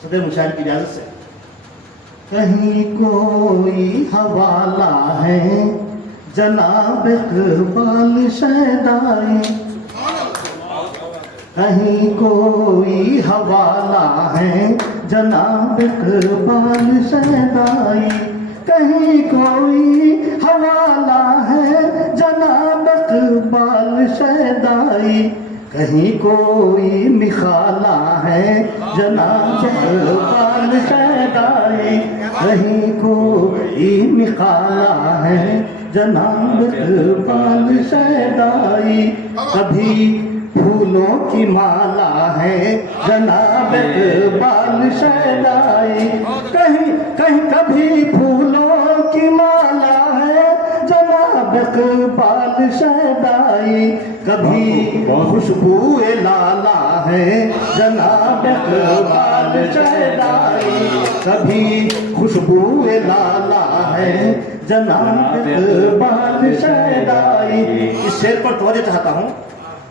सदर मुशाहिर की इजाजत से। कहीं कोई हवाला है जनाब इकबाल शहदाई, कहीं कोई हवाला है जनाब इकबाल शहदाई, कहीं कोई हवाला है जनाब इकबाल शहदाई, कहीं कोई मिखाला है जनाब इकबाल शहदाई, कहीं कोई मिखाला है जनाब इकबाल शहदाई, कभी फूलों की माला है जनाब इकबाल शहदाई, कहीं कहीं कभी फूलों की माला है जनाब इकबाल शहदाई, कभी खुशबूए लाला है जनाब इकबाल शहदाई, कभी खुशबूए लाला है जनाब इकबाल शहदाई। इस शेर पर तवज्जो चाहता हूँ।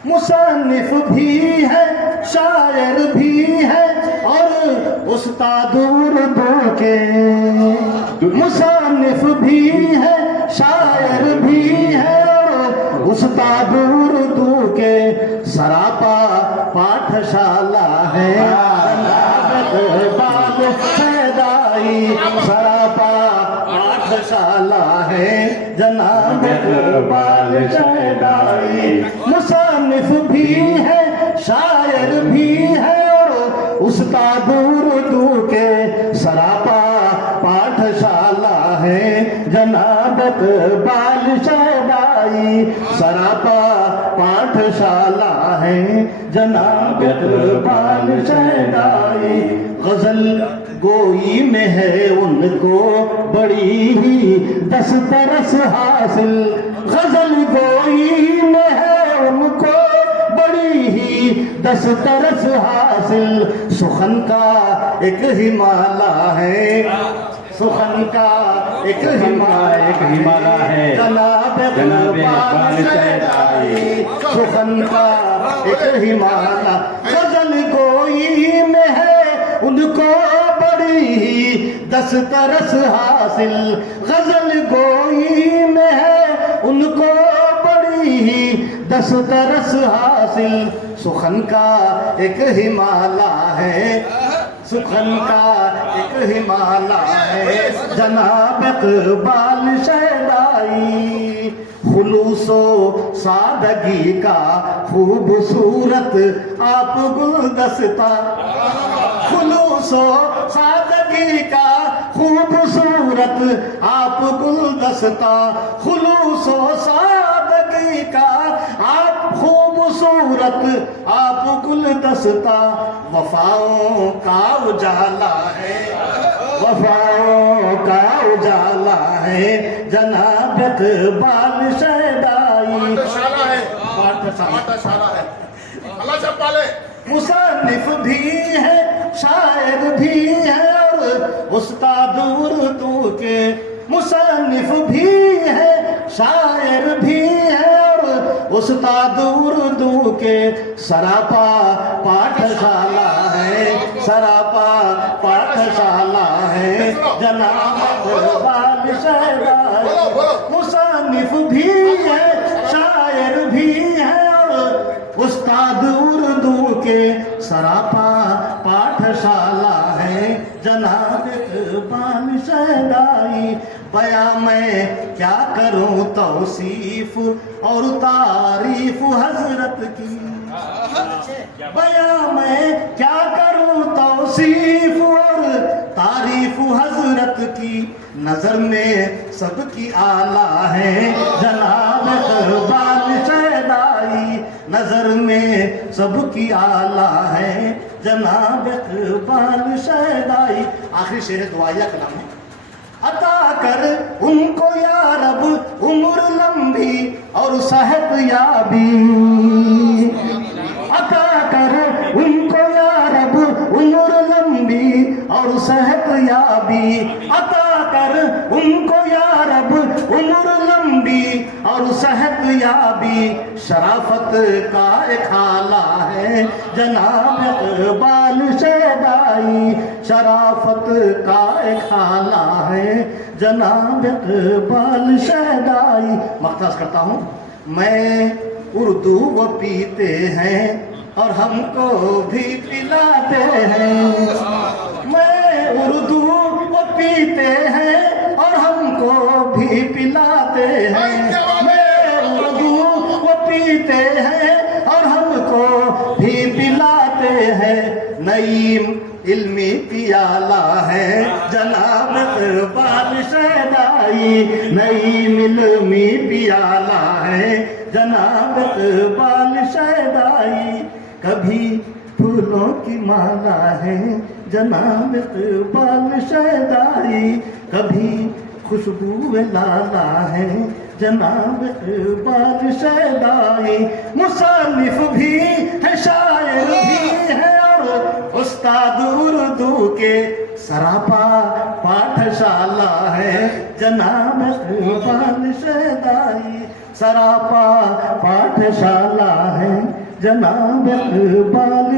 मुसन्निफ भी है, शायर भी है और उस्ताद उर्दू के, मुसन्निफ भी है, शायर भी है और उस्ताद उर्दू के, सरापा पाठशाला है जनाब इकबाल शहदाई, सरापा पाठशाला है जनाब इकबाल शहदाई। मुसन्निफ भी है, शायर भी है और उस्ताद उर्दू के, सरापा पाठशाला है जनाब इकबाल शहदाई, सरापा पाठशाला है जनाब इकबाल शहदाई। गजल गोई में है उनको बड़ी ही दस्तरस हासिल, गजल गोई में है उनको बड़ी ही दस्तरस हासिल, सुखन का एक हिमाला है, सुखन का एक हिमाला है जनाब इकबाल शहदाई, सुखन का एक हिमाला, गजल गोई में है उनको बड़ी ही दस्तरस हासिल, गजल गोई में है उनको बड़ी ही दस्तरस हासिल, सुखन का एक हिमाला है, सुखन का एक हिमाला है जनाब इकबाल शहदाई, खुलूसो सादगी का खूबसूरत आप गुलदस्ता, खुलूसो सादगी का खूबसूरत आप गुलदस्ता, खुलूसो सादगी का आप खूबसूरत आप गुलदस्ता, वफाओं का उजाला है, वफाओं का उजाला है जनाब इकबाल शहदाई, पाठशाला है अल्लाह सब पाले। मुसन्निफ भी है, शायर भी है और उस्ताद उर्दू के, मुसन्निफ भी है, शायर भी है और उस्ताद उर्दू के, सरापा पाठशाला है, सरापा पाठशाला है जनाब इकबाल शहदाई। मुसन्निफ भी है, शायर भी है और उस्ताद उर्दू के, सरापा पाठशाला है जनाब इकबाल शहदाई। बया मैं क्या करूं तौसीफ और तारीफ हजरत की, बया मैं क्या करूं तौसीफ और तारीफ हजरत की, नजर में सबकी आला है जनाब इकबाल शहदाई, नजर में सबकी आला है जनाब इकबाल शहदाई। आखिरी शेर दुआया कलाम है। अता कर उनको या रब उम्र लंबी और सेहत याबी, अता कर उनको या रब उम्र लंबी और सेहत याबी, अता कर उनको या रब उम्र लंबी और सेहत याबी शराफत का एक हाला है जनाब इकबाल शहदाई, शराफत का एक हाला है जनाब इकबाल शहदाई। मख्तास करता हूँ। मैं उर्दू वो पीते हैं और हमको भी पिलाते हैं, मैं उर्दू वो पीते हैं और हमको भी पिलाते हैं, मैं उर्दू वो पीते हैं और हमको भी पिलाते हैं। नईम इल्मी पियाला है जनाब इकबाल शहदाई, नईम इल्मी पियाला है जनाब इकबाल शहदाई। कभी फूलों की माला है जनाब इकबाल शहदाई, कभी खुशबू लाला है जनाब इकबाल शहदाई। मुसन्निफ भी है, शायर भी है और उस्ताद उर्दू के सरापा पाठशाला है जनाब इकबाल शहदाई, सरापा पाठशाला है जनाब इकबाल